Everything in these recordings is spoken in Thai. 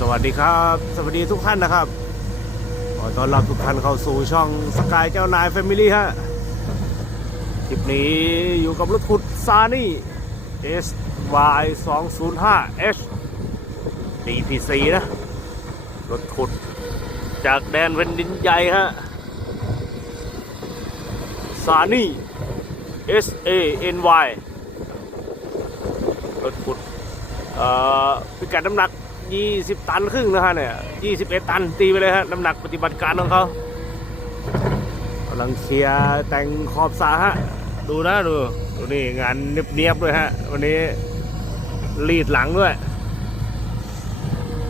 สวัสดีครับ สวัสดีทุกท่านนะครับขอต้อนรับทุกท่านเข้าสู่ช่องสกายเจ้านายแฟมิลี่ฮะคลิปนี้อยู่กับรถขุดซานี่ SY 2 0 5 H DPC นะ รถขุดจากแดนแผ่นดินใหญ่ฮะซานี่ S A N Y รถขุดเอ่อพิกัดน้ำหนัก 20 ตันครึ่งนะฮะเนี่ย21 ตันตีไปเลยฮะน้ำหนักปฏิบัติการของเขากำลังเคลียร์แต่งขอบสระฮะดูนะดูดูนี่งานเนียบๆด้วยฮะวันนี้รีดหลังด้วย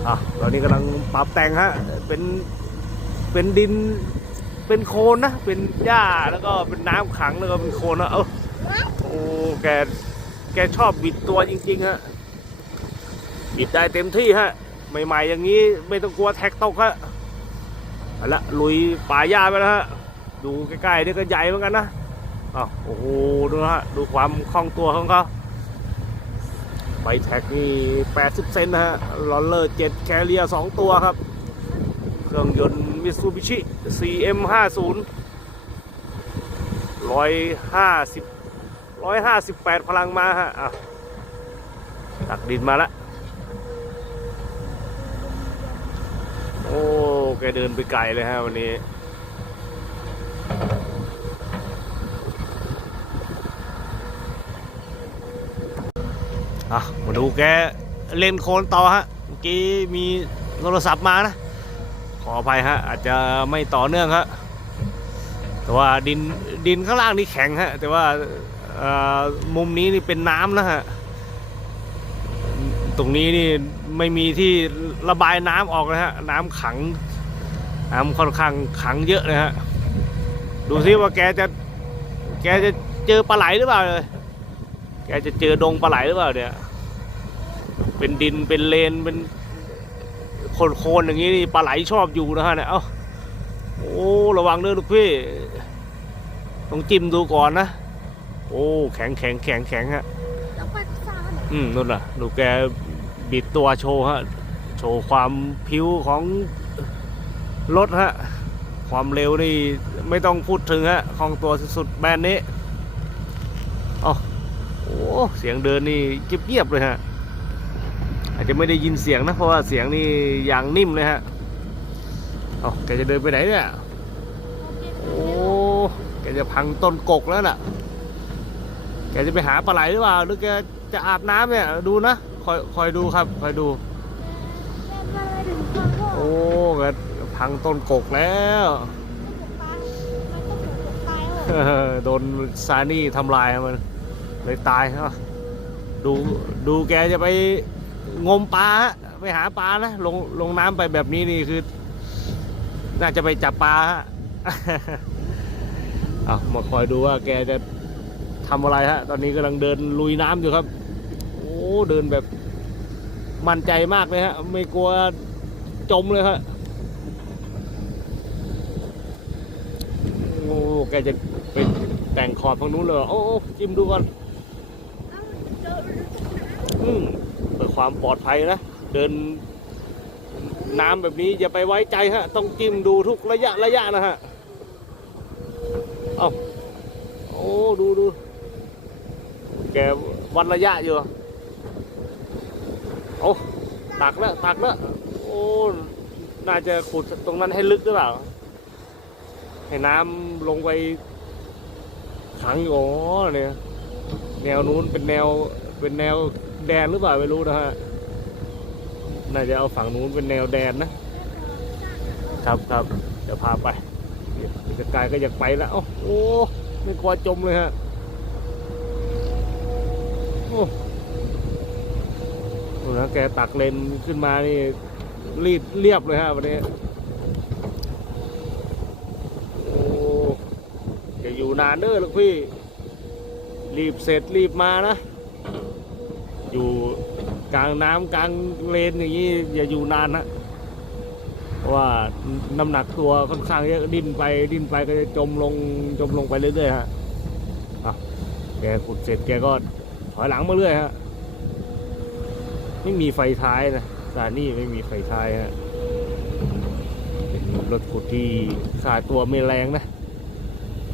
อะตอนนี้กำลังปรับแต่งฮะเป็นเป็นดินเป็นโคลนนะ เป็นหญ้าแล้วก็เป็นน้ำขังแล้วก็เป็นโคลนนะเออโอ้แกแกชอบบิดตัวจริงๆฮะ บิดได้เต็มที่ฮะ ใหม่ๆ อย่างนี้ไม่ต้องกลัวแท็กตกฮะเอาละลุยป่าหญ้าไปแล้วฮะ ดูใกล้ๆนี่ก็ใหญ่เหมือนกันนะอ้าวโอ้โหดูฮะ ดูความคล่องตัวของเขาไฟแท็กนี่ 80 เซนนะฮะลอลเลอร์7แคเรีย2ตัวครับ เครื่องยนต์มิตซูบิชิ CM50 150 158 พลังมาฮะอะตักดินมาแล้ว โอ้ แกเดินไปไกลเลยฮะวันนี้ อะ มาดูแกเล่นโคลนต่อฮะ เมื่อกี้มีโทรศัพท์มานะ ขออภัยฮะ อาจจะไม่ต่อเนื่องฮะ แต่ว่าดินดินข้างล่างนี่แข็งฮะ แต่ว่ามุมนี้นี่เป็นน้ำนะฮะ ตรงนี้นี่ไม่มีที่ระบายน้ำออกนะฮะ น้ำขัง น้ำค่อนข้างขังเยอะเลยฮะ ดูซิว่าแกจะ แกจะเจอปลาไหลหรือเปล่าเลยแกจะเจอดงปลาไหลหรือเปล่าเนี่ย เป็นดินเป็นเลนเป็นโคนๆอย่างนี้นี่ปลาไหลชอบอยู่นะฮะเนี่ย เอ้า โอ้ระวังเด้อลูกพี่ต้องจิ้มดูก่อนนะ โอ้แข็งแข็งแข็งแข็งฮะ อืมนั่นแหละดูแกบิดตัวโชว์ฮะ โชว์ความพิ้วของรถฮะ ความเร็วนี่ไม่ต้องพูดถึงฮะคล่องตัวสุดๆแบรนด์นี้อ๋อโอ้เสียงเดินนี่เงียบๆเลยฮะ อาจจะไม่ได้ยินเสียงนะ เพราะว่าเสียงนี่อย่างนิ่มเลยฮะอ๋อแกจะเดินไปไหนเนี่ย โอ้แกจะพังต้นกกแล้วน่ะ แกจะไปหาปลาไหลหรือเปล่าหรือแก จะอาบน้ำเนี่ยดูนะคอยคอยดูครับคอยดู โอ้แกพังต้นกกแล้วโดนซานี่ทำลายมันเลยตายเนาะดูดูแกจะไปงมปลาไปหาปลานะลงลงน้ำไปแบบนี้นี่คือ น่าจะไปจับปลาฮะเอามาคอยดูว่าแกจะ ทำอะไรฮะ ตอนนี้กำลังเดินลุยน้ำอยู่ครับ โอ้เดินแบบมั่นใจมากเลยฮะ ไม่กลัวจมเลยฮะโอ้แกจะไปแต่งขอบทางนู้นเลยโอ้จิ้มดูก่อนเอ้าเจออืมเพื่อความปลอดภัยนะ เดินน้ำแบบนี้อย่าไปไว้ใจฮะ ต้องจิ้มดูทุกระยะระยะนะฮะ เอ้าโอ้ ดูดู แกวัดระยะอยู่โอ้ตักแล้วตักแล้วโอ้น่าจะขุดตรงนั้นให้ลึกหรือเปล่า ให้น้ำลงไปขังอยู่อ๋อเนี่ยแนวนู้นเป็นแนวเป็นแนวแดนหรือเปล่าไม่รู้นะฮะน่าจะเอาฝั่งนู้นเป็นแนวแดนนะ ครับครับเดี๋ยวพาไปเดี๋ยวกายก็อยากไปแล้วโอ้โหไม่กลัวจมเลยฮะ อ้โหนะแกตักเลนขึ้นมานี่รีดเรียบเลยฮะวันนี้โอ้จะอยู่นานเด้อลูกพี่ รีบเสร็จรีบมานะ อยู่กลางน้ำกลางเลนอย่างนี้อย่าอยู่นานนะเพราะว่าน้ำหนักตัวค่อนข้างเยอะดิ้นไปดิ้นไปก็จะจมลงจมลงไปเรื่อยๆฮะอะแกขุดเสร็จแกก็ ถอยหลังมาเรื่อยฮะไม่มีไฟท้ายนะซานี่ไม่มีไฟท้ายฮะเป็นรถขุดที่ค่าตัวไม่แรงนะ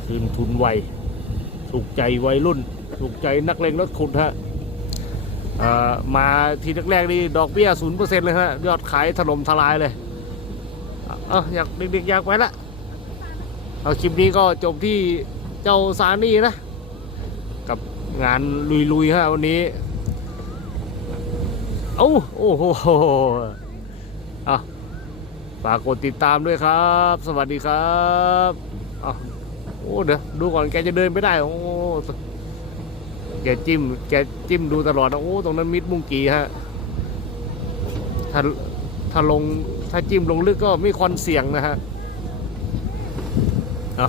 คืนทุนไวถูกใจวัยรุ่น ถูกใจนักเลงรถขุดฮะมาทีแรกๆนี่ดอกเบี้ยศูนย์เปอร์เซ็นต์เลยฮะ ยอดขายถล่มทลายเลย เอออยากเด็กๆอยากไปละ เอาคลิปนี้ก็จบที่เจ้าซานี่นะ กับงานลุยๆฮะวันนี้ เอ้าโอ้โหอะฝากกดติดตามด้วยครับ สวัสดีครับอะโอ้เดี๋ยวดูก่อนแกจะเดินไม่ได้โอ้แกจิ้มแกจิ้มดูตลอดนะโอ้ตรงนั้นมิดมุงกีฮะถ้าถ้าลงถ้าจิ้มลงลึกก็มีควันเสี่ยงนะฮะ เอา